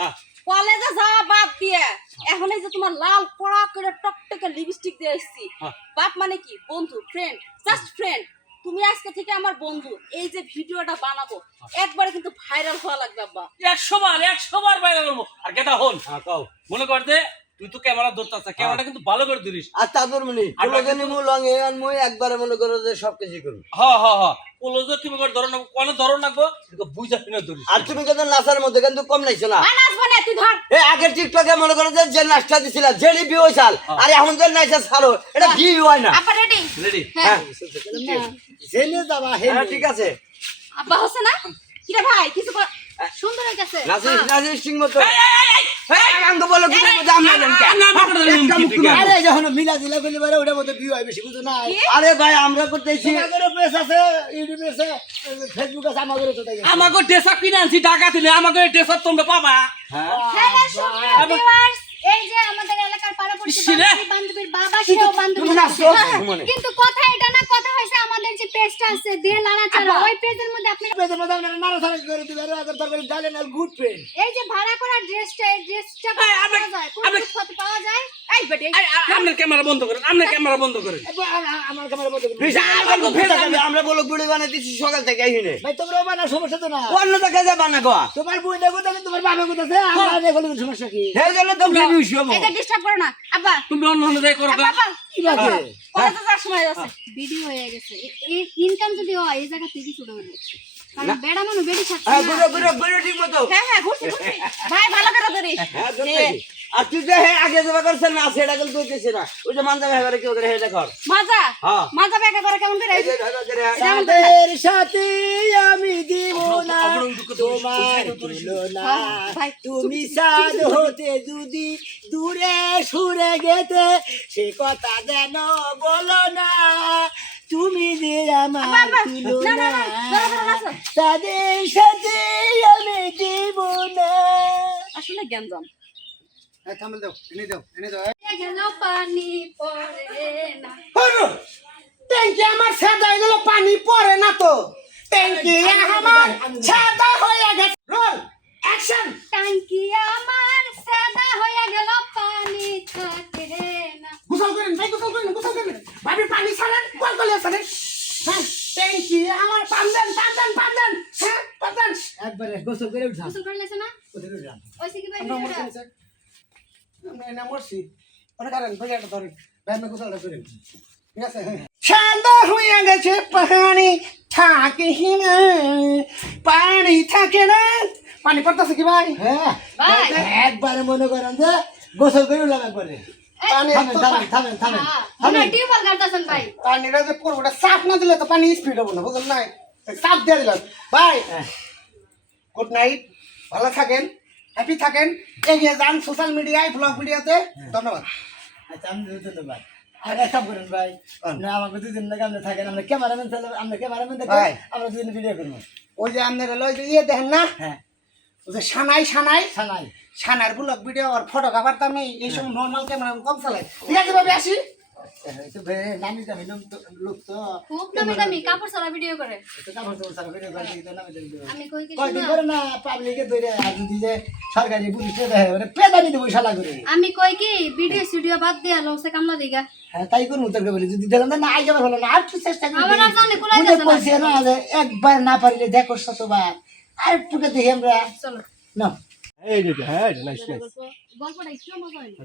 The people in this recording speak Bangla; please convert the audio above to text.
হ্যাঁ। কলেজে যাওয়া বাদ দিয়ে এখন এই যে তোমার লাল পড়া করে টকটকে লিপস্টিক দিয়ে এসেছি। হ্যাঁ। বাপ মানে কি? বন্ধু ফ্রেন্ড জাস্ট ফ্রেন্ড তুমি আজকে থেকে আমার বন্ধু। এই যে ভিডিওটা বানাবো একবারে কিন্তু ভাইরাল হওয়া লাগবে আব্বা। একশো বার একশো বার ভাইরাল হব। আর কেটা হন? হ্যাঁ মনে কর যে তুই তো ক্যামেরা ধরতে ক্যামেরাটা কিন্তু ভালো করে ধরিস। আর তাদের মনে আর কোনো বাকি জানি মু লং এ মুই একবারে মনে করো যে সব কিছু করব। হ হ হ। কলেজে তুমি করে ধরো না কোন ধরো না গো বুঝা ফিনা ধরিস। আর তুমি কিন্তু নাচার মধ্যে কিন্তু কম নাইছো না। আর নাচবো না তুই ধর। এ আগের টিকটকে মনে করো যে যে নাচটা দিছিল জেলি হইছাল আর এখন যে নাচা ছাড়ো এটা বিয়ে হয় না। আব্বা রেডি রেডি হ্যাঁ। হেলে যাবা হেলে। ঠিক আছে। আব্বা হচ্ছে না? কিরে ভাই কিছু কর- সুন্দর হয়ে গেছে নাচিস হ্যাঁ। নাচিস ঠিক মতো আরে হয় ভাই আমরা করতেছি। ফেসবুক আছে। আমাকে ড্রেস কিনে আনছি টাকা দিলে আমাকে ড্রেস তোমরা পাবা? হ্যাঁ। এই যে আমাদের এলাকার বান্ধবীর বাবা সেও বান্ধবী। মানে কিন্তু কথা এটা না কথা হয়েছে আমাদের যে পেজটা আছে দিয়ে নাড়াচাড়া ওই পেজের মধ্যে আপনি পেজের মধ্যে আপনারা নাড়াচাড়া করে দিবেন, আর তরকারি ডালে নাল গুড friend। এই যে ভাড়া করা ড্রেসটা এই ড্রেসটা পাওয়া যায় কোন পাওয়া যায়? এই বেটি আপনার ক্যামেরা বন্ধ করেন আপনার ক্যামেরা বন্ধ করেন। আমার ক্যামেরা বন্ধ করুন। আমরা বলো গুড়ি বানাই দিচ্ছি সকাল থেকে এইখানে ভাই তোমরা বানার সমস্যা তো না। অন্য জায়গায় তোমার বই তোমার বাবা আমরা দেখো সমস্যা কি? সেই জন্য তো ভিউজ হব। এটা ডিস্টার্ব করো না আব্বা। তুমি অন্য অন্য জায়গায় করো আব্বা আব্বা কি বাকি কলেজে যাওয়ার সময় আছে ভিডিও হয়ে গেছে। এই ইনকাম যদি হয় এই জায়গা থেকে শুরু হবে বেড়া মানুষ বেড়ি ছাড়ছে হ্যাঁ হ্যাঁ হ্যাঁ ঘুরছি ঘুরছি। ভাই ভালো করে ধরিস। হ্যাঁ। আর তুই যে হ্যাঁ আগে যাবা না সেটা না। ওই যে হেটা কর মজা হ্যাঁ। মজা বেকা করে কেমন করে? এই যে ধরো ধরে তাদের সাথে আমি দিব না। তোমার তুলনা তুমি সাদ হতে যদি দূরে সুরে গেতে সে কথা যেন বলো না। তুমি যে আমার না না তুলনা তাদের সাথে আমি দিব না। আসলে জ্ঞানজাম থামল দাও এনে দাও এনে দাও গেল পানি পড়ে না। ট্যাঙ্কি আমার সাদা হয়ে গেল পানি পড়ে না তো। ট্যাঙ্কি আমার সাদা হয়ে গেছে। Roll action. টাঙ্কি আমার সাদা হয়ে গেল পানি থাকে না। গোসল করেন ভাই গোসল করেন গোসল করেন। ভাবি পানি ছাড়েন কল কলে ছাড়েন হ্যাঁ ট্যাঙ্কি আমার পান্দেন পান্দেন পান্দেন হ্যাঁ পান্দেন একবারে গোসল করে উঠা গোসল করে লেছে না? গোসল করে উঠা ওই কি ভাই আমরা এনে মরছি। অনেক কারণ ভাইয়াটা ধরেন ভাই আমরা গোসলটা করেন ঠিক আছে? সাদা হয়ে গেছে পানি থাকে না। পানি থাকে না। পানি পড়তেছে কি ভাই? হ্যাঁ। একবারে মনে করেন যে গোসল করে টিউবওয়েল কাটতেছেন ভাই। পানিটা যে পড়ব চাপ না দিলে তো পানি স্পিড হব না বুঝলেন নাই? চাপ দিয়ে দিলাম। ভাই গুড নাইট ভালো থাকেন। হ্যাপি থাকেন। এগিয়ে যান সোশ্যাল মিডিয়ায় ব্লগ মিডিয়াতে ধন্যবাদ। আচ্ছা আমি ধন্যবাদ আর এক কাম করেন ভাই না আমাকে দুদিন লাগে আপনি থাকেন আমরা ক্যামেরাম্যান তাহলে আমরা ক্যামেরাম্যান দেখেন ভাই। আমরা দুদিন ভিডিও করব। ওই যে আপনার ওই যে ইয়ে দেখেন না? হ্যাঁ। ওই যে সানাই সানাই। সানাই। সানার ব্লগ ভিডিও আর ফটো কাভার তো আমি এই সময় নর্মাল ক্যামেরা কম চালাই। ঠিক আছে ভাবে আসি। নামি দামি লোক তো লোক তো খুব দামি দামি কাপড় ছাড়া ভিডিও করে। কাপড় ছাড়া ভিডিও করে নামি। আমি কই কি শোনা করে না পাবলিকে ধরে আর যদি যে সরকারি পুলিশে দেয় মানে পেদানি দেবো শালা করে। আমি কই কি ভিডিও স্টুডিও বাদ দিয়া লসে কামলা দিগা। হ্যাঁ তাই করুন উত্তরকে বলি যদি দেখলাম না আই যাবার হলো না আর একটু চেষ্টা করি আমার জানে কুলাই না। করছে যে একবার না পারিলে দেখো শতবার। আর একটুকে দেখি আমরা। চলো। না এই যে হ্যাঁ নাইস নাইস গল্পটা একটু মজা হয়নি।